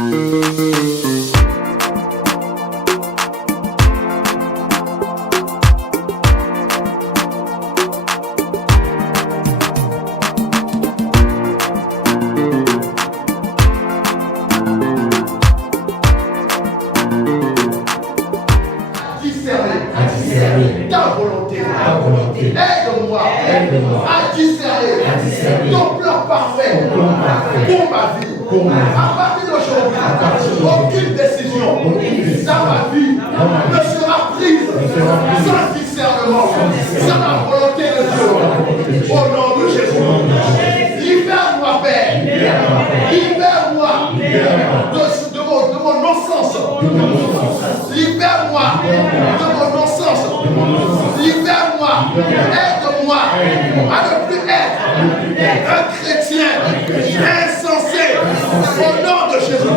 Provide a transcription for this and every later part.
Ta volonté. Aide-moi à discerner ton plan parfait pour ma vie. À partir d'aujourd'hui, aucune décision dans ma vie ne sera prise sans discernement, sans la volonté de Dieu. Au nom de Jésus. Libère-moi, Père. Libère-moi de mon non-sens. Libère-moi de mon non-sens. Libère-moi. Aide-moi à ne plus être un chrétien insensé. Au nom de Jésus.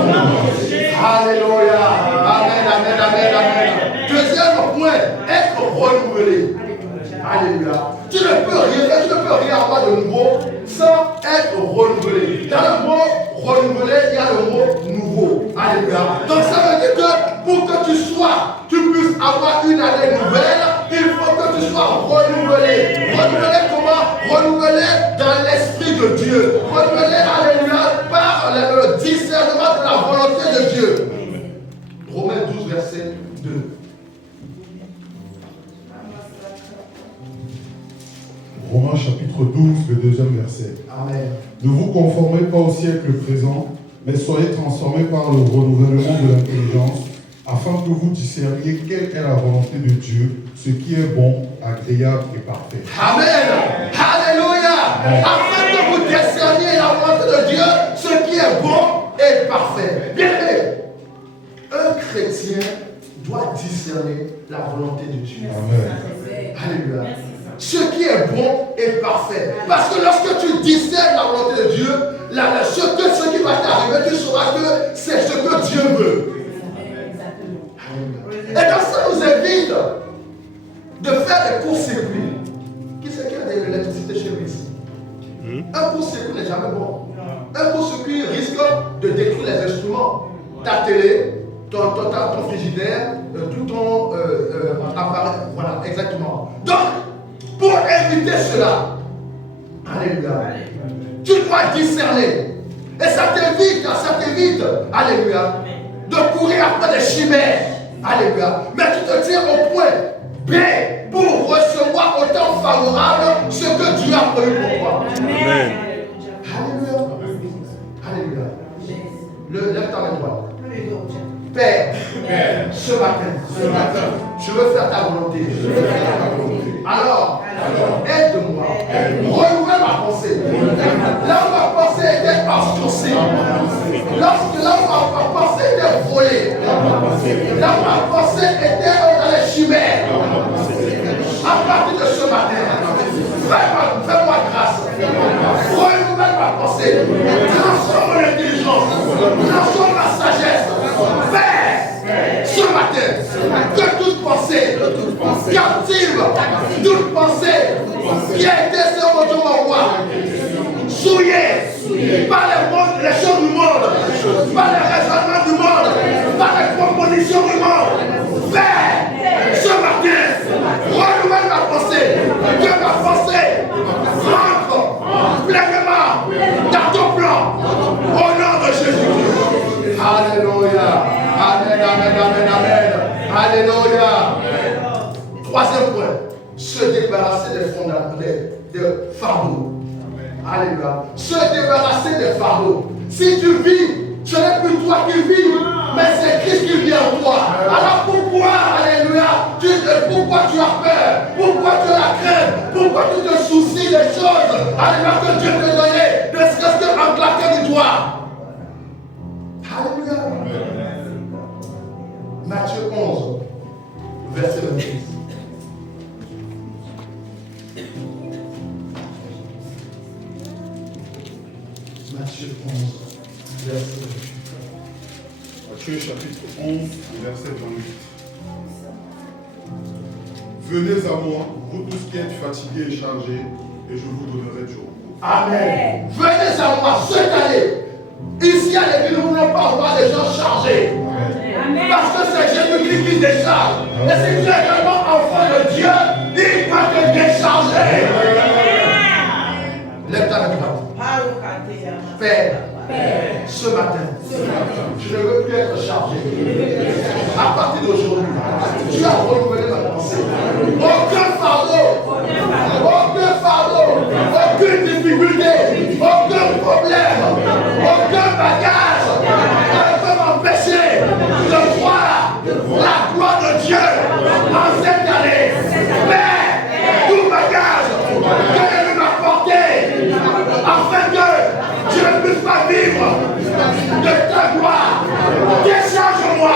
Alléluia. Amen, amen, amen, amen. Deuxième point, être renouvelé. Alléluia. Tu ne peux rien avoir de nouveau sans être renouvelé. Dans le mot renouvelé, il y a le mot nouveau. Alléluia. Donc ça veut dire que pour que tu puisses avoir une année nouvelle, il faut que tu sois renouvelé. Renouvelé comment? Renouvelé dans l'esprit de Dieu. Renouvelé, alléluia, par le discernement de la volonté de Dieu. Romains 12, verset 2. Romains chapitre 12, le deuxième verset. Amen. Ne vous conformez pas au siècle présent, mais soyez transformés par le renouvellement de l'intelligence, afin que vous discerniez quelle est la volonté de Dieu, ce qui est bon, agréable et parfait. Amen. Alléluia. Afin que vous discerniez la volonté de Dieu, ce qui est bon et parfait. Bien aimé, un chrétien doit discerner la volonté de Dieu. Amen. Alléluia. Ce qui est bon et parfait. Parce que lorsque tu discernes la volonté de Dieu, ce qui va t'arriver, tu sauras que c'est ce que Dieu veut. Et donc ça nous évite de faire des courts-circuits. Qui c'est qui a de l'électricité chez lui ici? Un court-circuit n'est jamais bon. Un court-circuit risque de détruire les instruments. Ta télé, ton frigidaire, tout ton appareil. Voilà, exactement. Donc, pour éviter cela, alléluia, tu dois discerner. Et ça t'évite, alléluia, de courir après des chimères. Alléluia. Mais tu te tiens au point B pour recevoir au temps favorable ce que Dieu a prévu pour toi. Amen. Alléluia. Alléluia. Lève ta main droite. Père, ce matin, je veux faire ta volonté. Alors, aide-moi. Renouvelle ma pensée. Là où ma pensée était obscurcie. Là où ma pensée était volée. Là où ma pensée était dans les chimères. À partir de ce matin, fais-moi grâce. Renouvelle ma pensée. Transforme mon intelligence. Transforme ma sagesse. Fais ce matin que toute pensée captive, toute pensée qui a été sur votre roi, souillée par les choses du monde, par les raisonnements du monde, par les propositions du monde. Fais ce matin, renouvelle ma pensée, que ma pensée rentre pleinement dans ton plan, au nom de Jésus. Alléluia. Amen, amen, amen, amen. Alléluia. Troisième point, se débarrasser des fardeaux. Alléluia. Se débarrasser des fardeaux. Si tu vis, ce n'est plus toi qui vis, mais c'est Christ qui vit en toi. Alors pourquoi, alléluia, pourquoi tu as peur? Pourquoi tu as la crainte? Pourquoi tu te soucies des choses, alléluia, que Dieu te donnait, ne serait-ce qu'un claquement du doigt? Alléluia. Matthieu 11, verset 26. Matthieu 11, verset 28. Matthieu chapitre 11, verset 28. Venez à moi, vous tous qui êtes fatigués et chargés, et je vous donnerai du repos. Amen. Venez à moi cette année. Ici à l'église, nous ne voulons pas voir des gens chargés. Amen. Parce que c'est Jésus-Christ qui décharge. Et si tu es également enfant de Dieu, il va te décharger. Lève ta main droite. Père, ce matin, je ne veux plus être chargé. À partir d'aujourd'hui, tu as renouvelé ma pensée. Aucun fardeau, aucune difficulté, aucun problème, aucun bagage ne peut m'empêcher de voir la gloire de Dieu en cette année. Mais tout bagage que Dieu m'a porté afin que je ne puisse pas vivre de ta gloire. Décharge-moi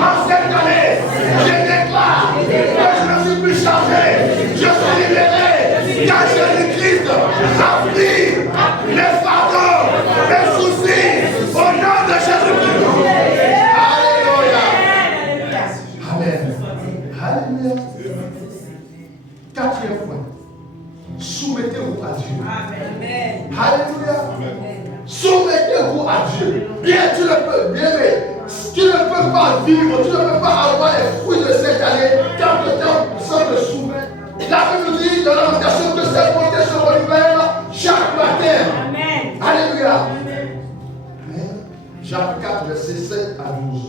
en cette année. Je déclare que je ne suis plus chargé. Je suis libéré car Jésus-Christ a pris les fardeaux, les soucis au nom de Jésus-Christ. Alléluia. Amen. Alléluia. Quatrième point. Soumettez-vous à Dieu. Amen. Alléluia. Soumettez-vous à Dieu. Bien, tu ne peux, bien, mais tu ne peux pas vivre, tu ne peux pas avoir les fruits de cette année tant que tu te soumets. La Bible dit dans la Lamentation que cette bonté se renouvelle chaque matin. Amen. Alléluia. Amen. Jacques 4, verset 7 à 12.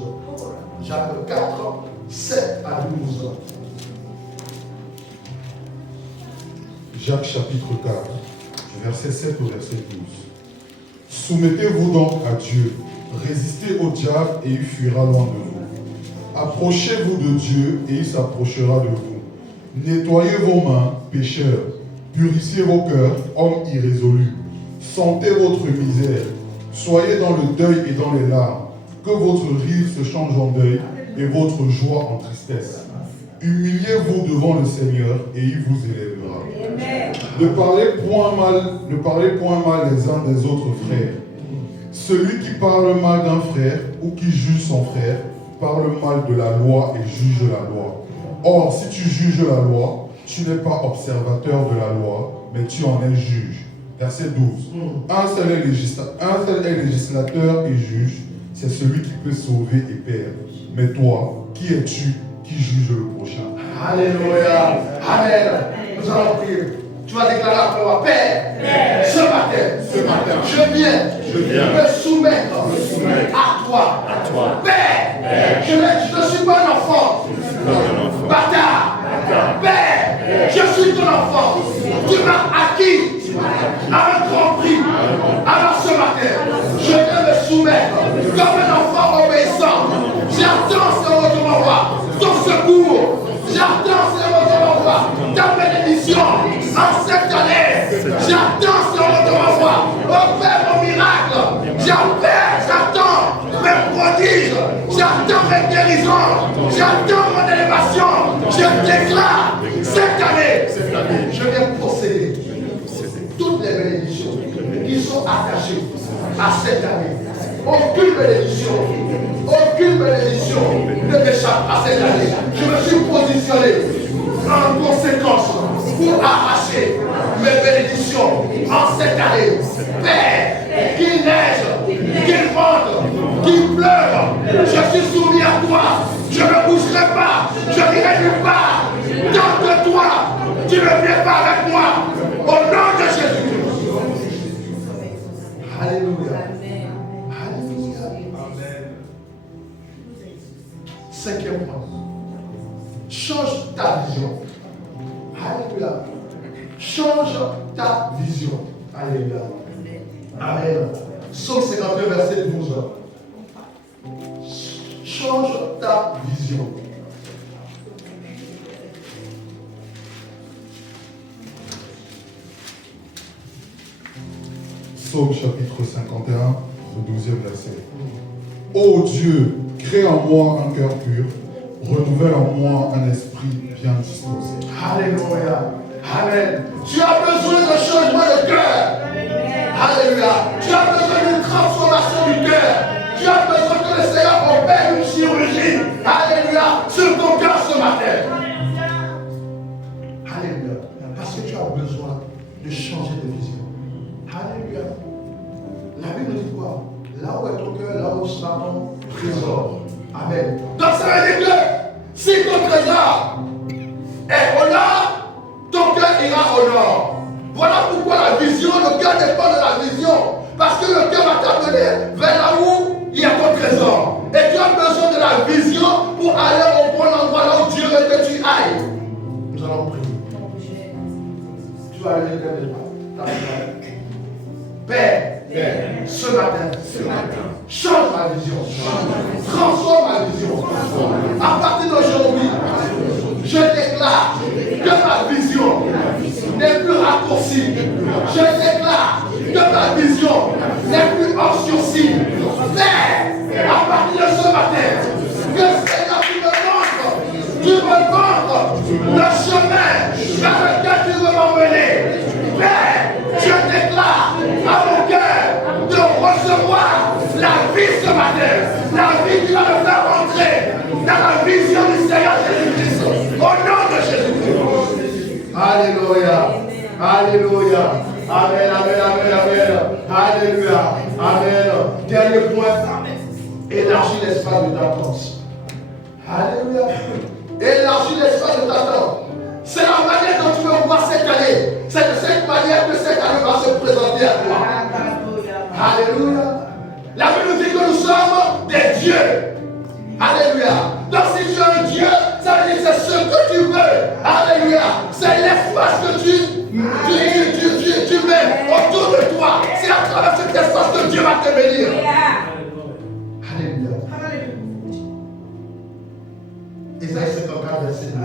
Jacques 4, 7 à 12. Jacques chapitre 4, du verset 7 au verset 12. Soumettez-vous donc à Dieu, résistez au diable et il fuira loin de vous. Approchez-vous de Dieu et il s'approchera de vous. Nettoyez vos mains, pécheurs, purifiez vos cœurs, hommes irrésolus. Sentez votre misère, soyez dans le deuil et dans les larmes, que votre rire se change en deuil et votre joie en tristesse. Humiliez-vous devant le Seigneur et il vous élèvera. Amen. Ne parlez point mal les uns des autres frères. Celui qui parle mal d'un frère ou qui juge son frère parle mal de la loi et juge la loi. Or, si tu juges la loi, tu n'es pas observateur de la loi, mais tu en es juge. Verset 12. Un seul est législateur et juge, c'est celui qui peut sauver et perdre. Mais toi, qui es-tu qui juge le prochain? Alléluia. Amen. Nous allons prier. Tu vas déclarer après moi, Père, ce matin, je viens me soumettre à toi. Père, je ne suis pas un enfant. Bâtard. Père, je suis ton enfant. Tu m'as acquis à un grand prix. Alors ce matin, je viens me soumettre comme un enfant obéissant. J'attends, Seigneur, de m'envoie ton secours. J'attends, Seigneur, de m'envoie ta bénédiction en cette année. J'attends, Seigneur, de m'envoie. Opère mon miracle. J'attends mes prodiges. J'attends mes guérisons. J'attends mon élévation. Je déclare cette année, je viens posséder toutes les bénédictions qui sont attachées à cette année. Aucune bénédiction ne m'échappe à cette année. Je me suis positionné en conséquence pour arracher mes bénédictions en cette année. Père, qu'il neige, qu'il vente, qu'il pleuve, je suis soumis à toi. Je ne bougerai pas, je n'irai nulle part. Tant que toi, tu ne viens pas avec moi. Au nom de Jésus-Christ. Alléluia. Alléluia. Cinquième point. Change ta vision. Alléluia. Change ta vision. Alléluia. Amen. Psaume 52, verset 12. Change ta vision. Psaume chapitre 51, le 12e verset. Ô Dieu, crée en moi un cœur pur, renouvelle en moi un esprit bien disposé. Alléluia. Amen. Tu as besoin d'un changement de cœur. Alléluia. Tu as besoin d'une transformation du cœur. Tu as besoin que le Seigneur opère une chirurgie. Alléluia. Sur ton cœur ce matin. Alléluia. Parce que tu as besoin de changer de vision. Alléluia. est ton cœur, là où sera ton trésor. Amen. Donc ça veut dire que si ton trésor est au nord, ton cœur ira au nord. Voilà pourquoi la vision, le cœur dépend de la vision. Parce que le cœur va t'amener vers là où il y a ton trésor. Et tu as besoin de la vision pour aller au bon endroit là où Dieu veut que tu ailles. Nous allons prier. Tu vas aller vers le Père, ce matin, change ma vision. Transforme ma vision. À partir d'aujourd'hui, je déclare que ma vision n'est plus raccourcie. Je déclare que ma vision n'est plus obscurcie. Mais, à partir de ce matin, que Seigneur, tu me montres le chemin vers lequel tu veux m'emmener. Père, je déclare à mon cœur de recevoir la vie ce matin. La vie qui va me faire rentrer dans la vision du Seigneur Jésus-Christ. Au nom de Jésus-Christ. Alléluia. Alléluia. Amen, amen, amen, amen. Alléluia. Amen. Dernier point. Élargis l'espace de ta tente. Alléluia. Élargis l'espace de ta tente. C'est la manière dont tu veux voir cette année. C'est de cette manière que cette année va se présenter à toi. Alléluia. La Bible nous dit que nous sommes des dieux. Alléluia. Donc si tu es un Dieu, ça veut dire que c'est ce que tu veux. Alléluia. C'est l'espace que tu mets autour de toi. C'est à travers cet espace que Dieu va te bénir. Alléluia. Isaïe 54, verset 2.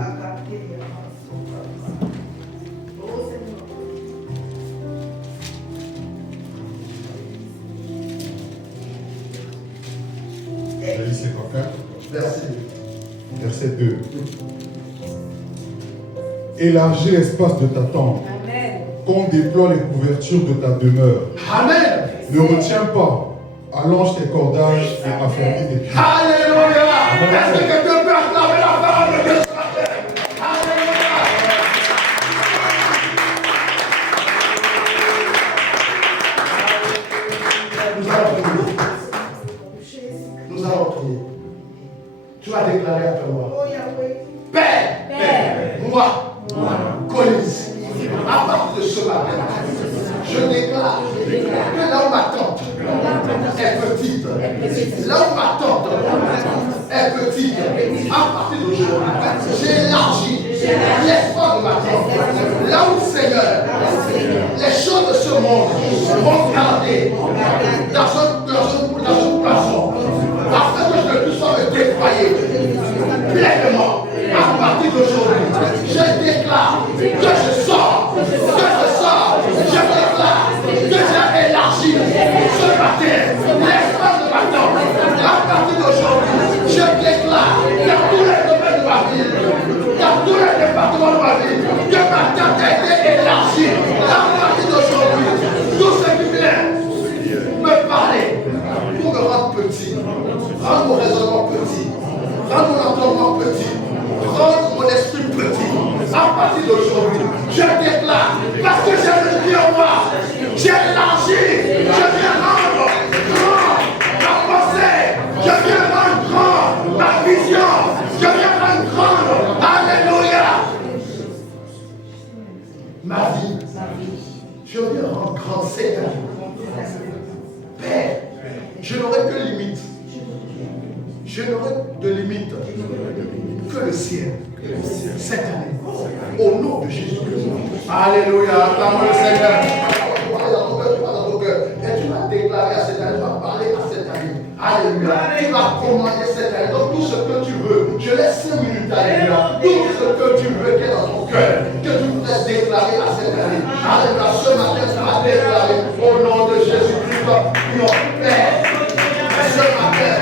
Isaïe 54, Verset 2. verset 2. Élargis l'espace de ta tente, qu'on déploie les couvertures de ta demeure. Amen. Ne retiens pas, allonge tes cordages et affermis tes pieds. Alléluia. Est-ce que quelqu'un peut acclamer la parole de Dieu ce matin? Alléluia. Nous allons prier. Tu vas déclarer après moi. Père, moi, Collins, à partir de ce matin, je déclare que là où ma tente est petite, là où ma tente est petite, à partir d'aujourd'hui, j'élargis l'espace de ma tente. Là où, Seigneur, les choses de ce monde vont garder dans une poisson, afin que je ne puisse pas me déployer pleinement. À partir d'aujourd'hui, je déclare que je sors, je déclare que j'ai élargi ce matin l'espace de ma tente. À partir d'aujourd'hui, je déclare dans tous les domaines de ma vie, dans tous les départements de ma vie, que ma tente a été élargie. À partir d'aujourd'hui, tout ce qui vient me parler pour me rendre petit, rendre mon raisonnement petit, rendre mon entendement petit, rendre mon esprit petit. À partir d'aujourd'hui, je déclare, parce que j'ai le Dieu en moi, j'ai élargi, je viens rendre grand ma pensée, je viens rendre grand ma vision, je viens rendre grande, alléluia, ma vie, je viens rendre grande cette année. Père, je n'aurai que limite. Je n'aurai de limite que le ciel cette année. Au nom de Jésus. Alléluia. Acclame le Seigneur. Tu vas dans ton cœur. Et tu vas déclarer à cette année. Tu vas parler à cette année. Alléluia. Tu vas commander cette année. Donc tout ce que tu veux. Je laisse 5 minutes. Alléluia. Tout ce que tu veux qui est dans ton cœur. Que tu voudrais déclarer à cette année. Alléluia. Ce matin, tu vas déclarer au nom de Jésus-Christ. Prions. Père. Ce matin.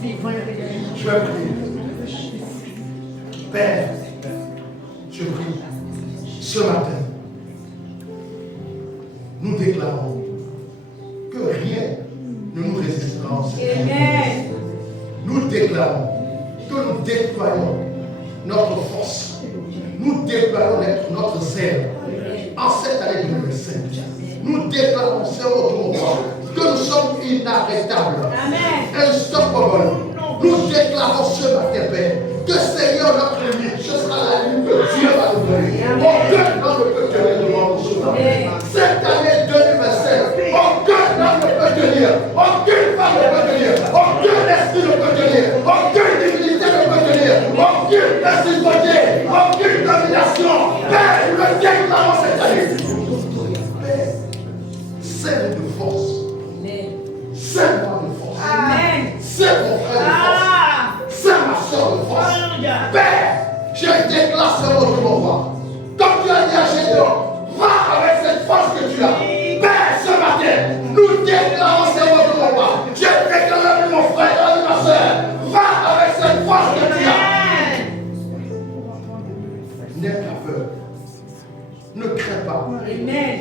Je vais prier. Père, je prie ce matin. Nous déclarons que rien ne nous résistera en cette année. Nous déclarons que nous déployons notre force. Nous déployons notre zèle en cette année 2025. Nous déclarons, Seigneur, que nous sommes inarrêtables. Unstoppable. Nous déclarons ce matin, Père, que Seigneur, notre limite, ce sera la limite que Dieu va nous donner. Aucun homme ne peut tenir devant nous ce matin. Cette année 2025, aucun homme ne peut tenir. Aucune femme ne peut tenir. Aucun esprit ne peut tenir. Aucune divinité ne peut tenir. Aucune principauté. Aucune domination. Père, nous le déclarons cette année. Père, celle de force. C'est moi de force. C'est mon frère de force. C'est ma soeur de force. Père, je déclare ce mot de mon roi. Comme tu as dit à Gédéon, va avec cette force que tu as. Père, ce matin, nous déclarons ce mot de mon roi. Je déclare avec mon frère et ma soeur, va avec cette force que tu as. N'aie pas peur. Ne crains pas. Amen.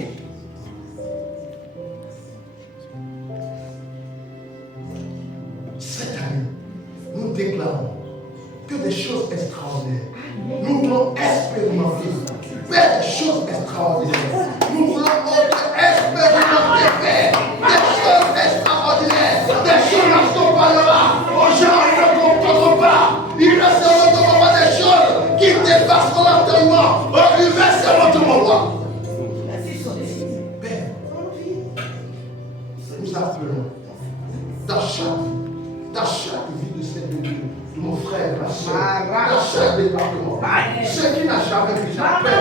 Cette année, nous déclarons que des choses extraordinaires, nous voulons expérimenter, faire des choses extraordinaires. Nous voulons expérimenter, faire des choses extraordinaires, des choses dont on parlera. Aux gens, ils ne comprendront pas. Ils ne sauront pas des choses qui dépasseront l'entendement. Aux humains, c'est votre roi. Père, nous appelons dans chaque vie de cette vie, de mon frère, ma soeur, dans chaque département, ceux qui n'ont jamais vu la paix,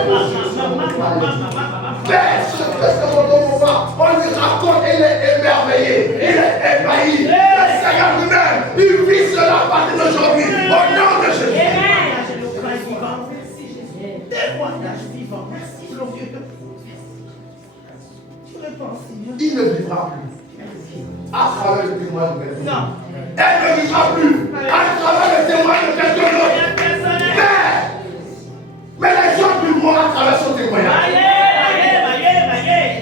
Père, ce que c'est mon roi, on lui raconte, il est émerveillé, il est ébahi. Le Seigneur lui-même, il vit cela à partir d'aujourd'hui, au nom de Jésus. Il ne vivra plus à travers le témoin de quelqu'un d'autre. Elle ne vivra plus à travers le témoin de quelqu'un d'autre. Père, mais les gens vivront à travers son témoignage.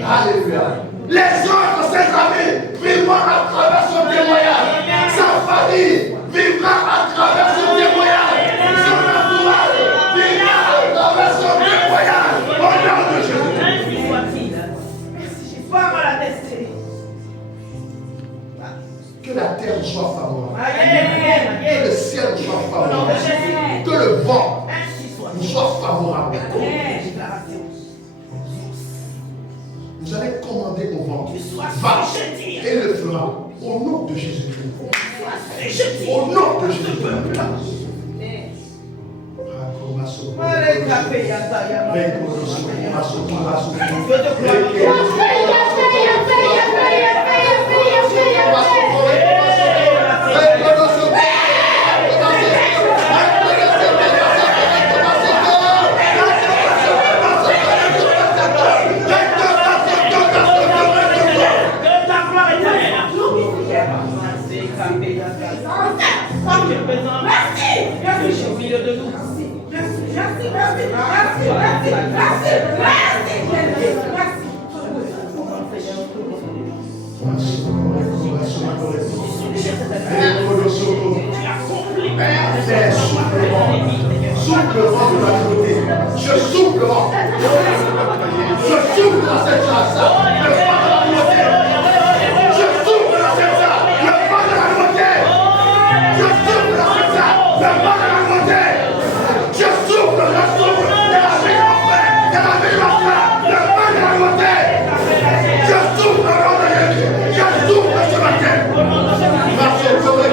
Alléluia. Les autres, ses amis, vivront à travers son témoignage. Sa famille vivra à travers son témoignage. Son entourage vivra à travers son témoignage. Au nom de Jésus. Que la terre soit favorable. Que le ciel soit favorable. Que le vent nous soit favorable. Vous allez commander au vent. Va et le fera. Au nom de Jésus-Christ. Au nom de Jésus-Christ. Souffle le vent de la côté. Je souffle le vent. Je souffle dans cette chasse. Le vent de la côté. Je souffle dans cette chasse. Le vent de la côté. Je souffle dans cette chasse. Le vent de la côté. Je souffle. De la vie de mon frère. De la vie de ma frère. Le vent de la côté. Je souffle au nom de Jésus. Je souffle ce matin. Je souffle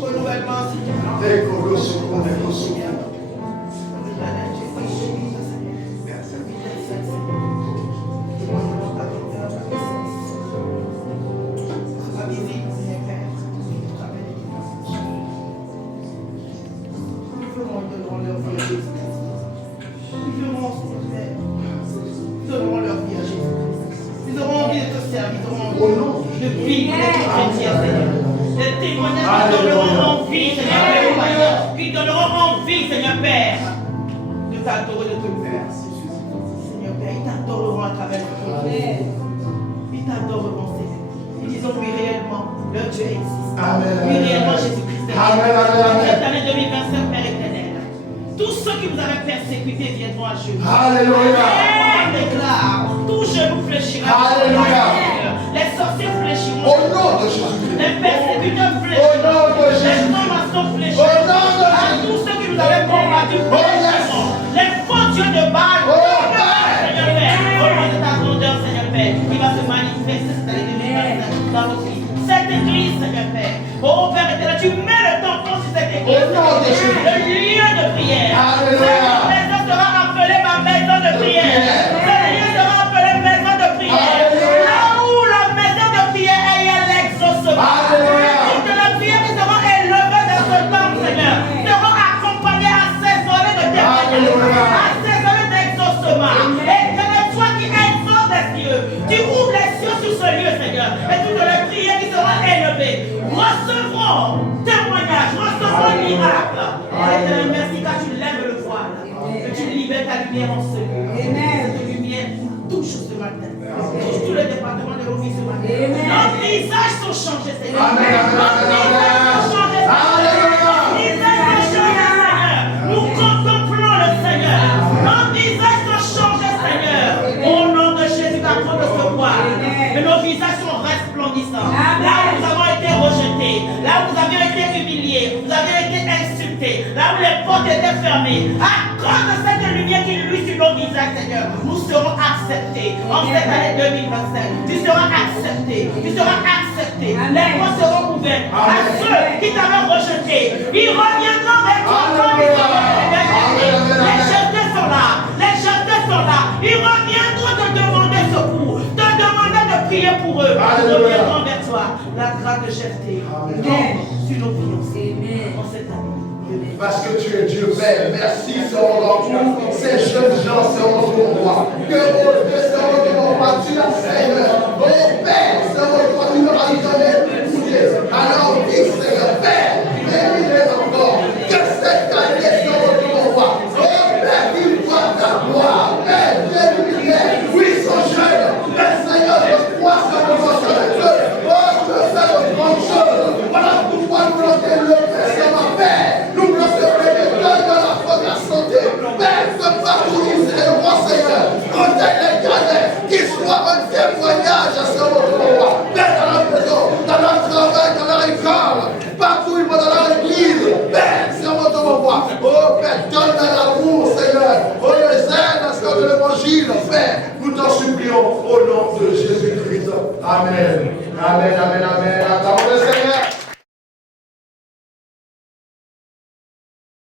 Renouvellement, de vivre d'être chrétien, Seigneur. Des témoignages qui donneront envie, Seigneur Père, qui donneront envie, Seigneur Père, de t'adorer, de te faire. Seigneur Père, ils t'adoreront à travers le monde. Ils t'adoreront, Seigneur. Ils diront oui réellement, leur Dieu existe. Oui réellement, Jésus-Christ est là. Cette année 2025, Père éternel, tous ceux qui vous avaient persécutés viendront à genoux. Alléluia. On déclare, tout genou fléchira. Alléluia. Les sorciers fléchiront. Au nom de Jésus. Les persécuteurs Au fléchiront. nom de Les Jésus. formations Au fléchiront. nom de À Jésus. tous ceux qui nous avaient combattus fléchiront. Les faux dieux de Baal. Oh, Seigneur Père, au nom de ta grandeur, Seigneur Père, qui va se manifester cette année 2025 dans notre vie. Cette église, Seigneur Père. Oh Père éternel, tu mets le tampon sur cette église. Au nom de Jésus. Le lieu de prière. Alléluia. Cette maison sera appelée ma maison de prière. Ce lieu sera appelé maison de prière. Alléluia. Là où la maison de prière est, il y a l'exaucement. Alléluia. Les de la prière qui seront élevés dans ce temps, Seigneur, seront accompagnés, assaisonnés de témoignages, Alléluia. assaisonnés d'exaucement. Et que toi qui exauces les cieux, tu ouvres les cieux sur ce lieu, Seigneur, et toutes les prières qui seront élevées recevront témoignages, recevront miracles. Éternel, merci car tu lèves le voile, que tu libères ta lumière en ce lieu. Cette lumière touche ce matin, touche tous les départements de nos vies ce matin. Nos visages sont changés, Seigneur. Amen, amen, Nos amen, visages sont changés, Seigneur. Alléluia. Nos visages sont changés, Seigneur. Nous contemplons le Seigneur. Nos visages sont changés, Seigneur. Au nom de Jésus, ta croix de ce roi. Et nos visages sont resplendissants. Là où nous avons été rejetés, là où vous avez été humiliés, vous avez été insultés, là où les portes étaient fermées, à cause de cette lumière qui luit sur nos visages, Seigneur, nous serons acceptés. En cette année 2025, tu seras accepté, tu seras accepté. Les portes seront ouvertes à ceux qui t'avaient rejeté. Ils reviendront vers toi comme ils ont rejeté. Les jetés sont là, les jetés sont là. Ils reviendront te demander secours, te demander de prier pour eux. Ils reviendront vers toi. La grâce de jeter sur nos vies en cette année. Parce que tu es Dieu Père, merci Seigneur pour ces jeunes gens, Seigneur mon roi. Que au Dieu, Seigneur mon roi, tu as Seigneur. Oh Père, Seigneur, toi tu leur as donné l'écouter. Alors dis Seigneur, Père, bénis-les encore. Que cette année, Seigneur mon roi, oh Père, qu'ils voient ta gloire. Père, Dieu, oui, ils sont jeunes. Mais Seigneur, je crois, Seigneur, mon Dieu. Oh, je veux faire de grandes choses. Voilà pourquoi nous voulons développer, Seigneur, Père. Nous voulons se préparer dans la foi de la santé. Père, fais partout où c'est le roi, Seigneur. Protège les galets, qu'ils soient un témoignage à ce moment-là. Père, dans la maison, dans le travail, dans la école, partout où ils vont dans leur église. Père, c'est un moment. Oh, Père, donne l'amour, Seigneur. Oh, le zèle, parce que de l'évangile, Père, nous t'en supplions au nom de Jésus-Christ. Amen. Amen, amen, amen. Acclamons le Seigneur.